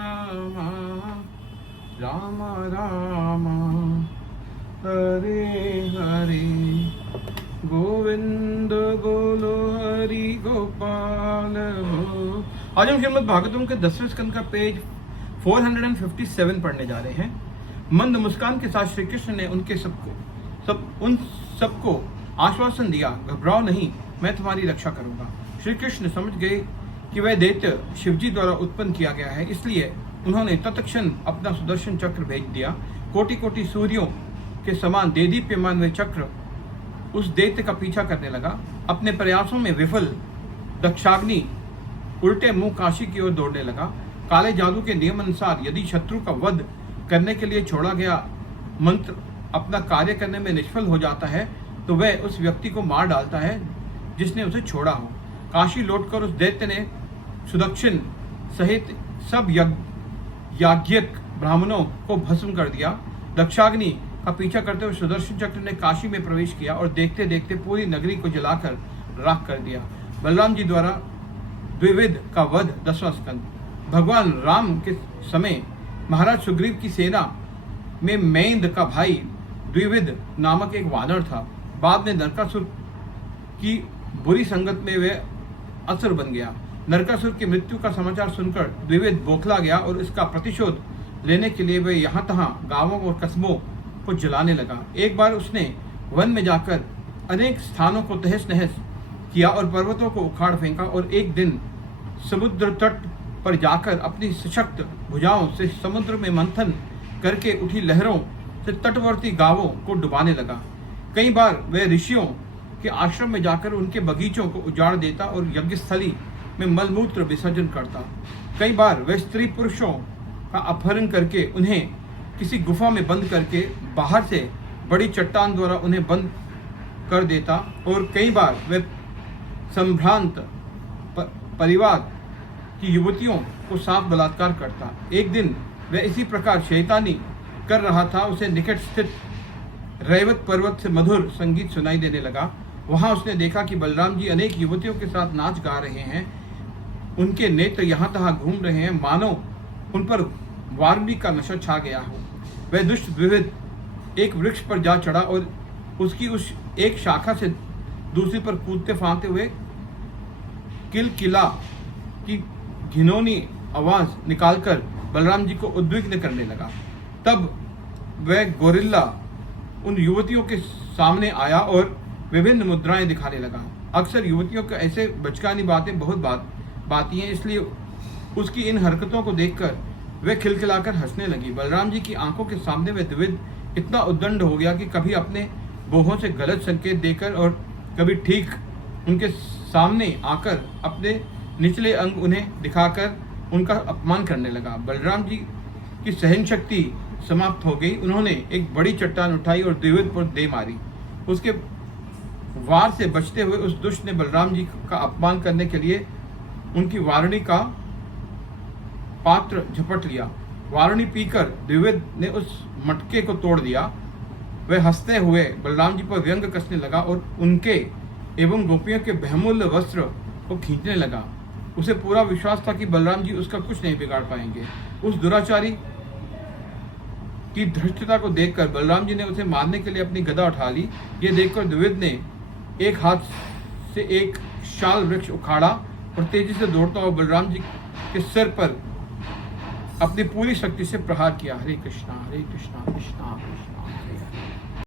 राम राम राम हरे हरे गोविंद बोलो हरि गोपाल हो। आज हम श्रीमद् भागवतम के 10वें स्कंद का पेज 457 पढ़ने जा रहे हैं। मंद मुस्कान के साथ श्री कृष्ण ने उन सबको आश्वासन दिया, घबराओ नहीं, मैं तुम्हारी रक्षा करूंगा। श्री कृष्ण समझ गए कि वह दैत्य शिवजी द्वारा उत्पन्न किया गया है, इसलिए उन्होंने तत्क्षण अपना सुदर्शन चक्र भेज दिया। कोटि कोटि सूर्यों के समान देदीप्यमान वह चक्र उस दैत्य का पीछा करने लगा। अपने प्रयासों में विफल दक्षाग्नि उल्टे मुंह काशी की ओर दौड़ने लगा। काले जादू के नियम अनुसार यदि शत्रु का वध करने के लिए छोड़ा गया मंत्र अपना कार्य करने में निष्फल हो जाता है तो वह उस व्यक्ति को मार डालता है जिसने उसे छोड़ा हो। काशी लौटकर उस दैत्य ने सुदक्षिण सहित सब याज्ञिक ब्राह्मणों को भस्म कर दिया। दक्षाग्नि का पीछा करते हुए सुदर्शन चक्र ने काशी में प्रवेश किया और देखते देखते पूरी नगरी को जलाकर राख कर दिया। बलराम जी द्वारा द्विविद का वध 10वां स्कंद। भगवान राम के समय महाराज सुग्रीव की सेना में मैंद का भाई द्विविद नामक एक वानर था। बाद में नरकासुर की बुरी संगत में वह असुर बन गया। नरकासुर की मृत्यु का समाचार सुनकर द्विविद बौखला गया और इसका प्रतिशोध लेने के लिए वह यहाँ तहाँ गांवों और कस्बों को जलाने लगा। एक बार उसने वन में जाकर अनेक स्थानों को तहस नहस किया और पर्वतों को उखाड़ फेंका और एक दिन समुद्र तट पर जाकर अपनी सशक्त भुजाओं से समुद्र में मंथन करके उठी लहरों से तटवर्ती गांवों को डुबाने लगा। कई बार वह ऋषियों के आश्रम में जाकर उनके बगीचों को उजाड़ देता और यज्ञस्थली में मलमूत्र विसर्जन करता। कई बार वह स्त्री पुरुषों का अपहरण करके उन्हें किसी गुफा में बंद करके बाहर से बड़ी चट्टान द्वारा उन्हें बंद कर देता और कई बार वह संभ्रांत परिवार की युवतियों को साथ बलात्कार करता। एक दिन वह इसी प्रकार शैतानी कर रहा था। उसे निकट स्थित रैवत पर्वत से मधुर संगीत सुनाई देने लगा। वहां उसने देखा कि बलराम जी अनेक युवतियों के साथ नाच गा रहे हैं। उनके नेत्र यहाँ तहाँ घूम रहे हैं, मानो उन पर वारुणी का नशा छा गया हो। वह दुष्ट द्विविद एक वृक्ष पर जा चढ़ा और उसकी उस एक शाखा से दूसरी पर कूदते फांदते हुए किलकिला की घिनौनी आवाज निकालकर बलराम जी को उद्विग्न करने लगा। तब वह गोरिल्ला उन युवतियों के सामने आया और विभिन्न मुद्राएं दिखाने लगा। अक्सर युवतियों को ऐसे बचकानी बातें बहुत बाती हैं, इसलिए उसकी इन हरकतों को देखकर वह खिलखिलाकर हंसने लगी। बलराम जी की आंखों के सामने वह द्विविद इतना उद्दंड हो गया कि कभी अपने बोहों से गलत संकेत देकर और कभी ठीक उनके सामने आकर अपने निचले अंग उन्हें दिखाकर उनका अपमान करने लगा। बलराम जी की सहन शक्ति समाप्त हो गई। उन्होंने एक बड़ी चट्टान उठाई और द्विविद पर दे मारी। उसके वार से बचते हुए उस दुष्ट ने बलराम जी का अपमान करने के लिए उनकी वारुणी का पात्र झपट लिया। वारुणी पीकर द्विविद ने उस मटके को तोड़ दिया। वह हंसते हुए बलराम जी पर व्यंग कसने लगा और उनके एवं गोपियों के बहुमूल्य वस्त्र को खींचने लगा। उसे पूरा विश्वास था कि बलराम जी उसका कुछ नहीं बिगाड़ पाएंगे। उस दुराचारी की धृष्टता को देखकर बलराम जी ने उसे मारने के लिए अपनी गदा उठा ली। ये देखकर द्विविद ने एक हाथ से एक शाल वृक्ष उखाड़ा और तेजी से दौड़ता हुआ बलराम जी के सिर पर अपनी पूरी शक्ति से प्रहार किया। हरे कृष्णा कृष्णा कृष्णा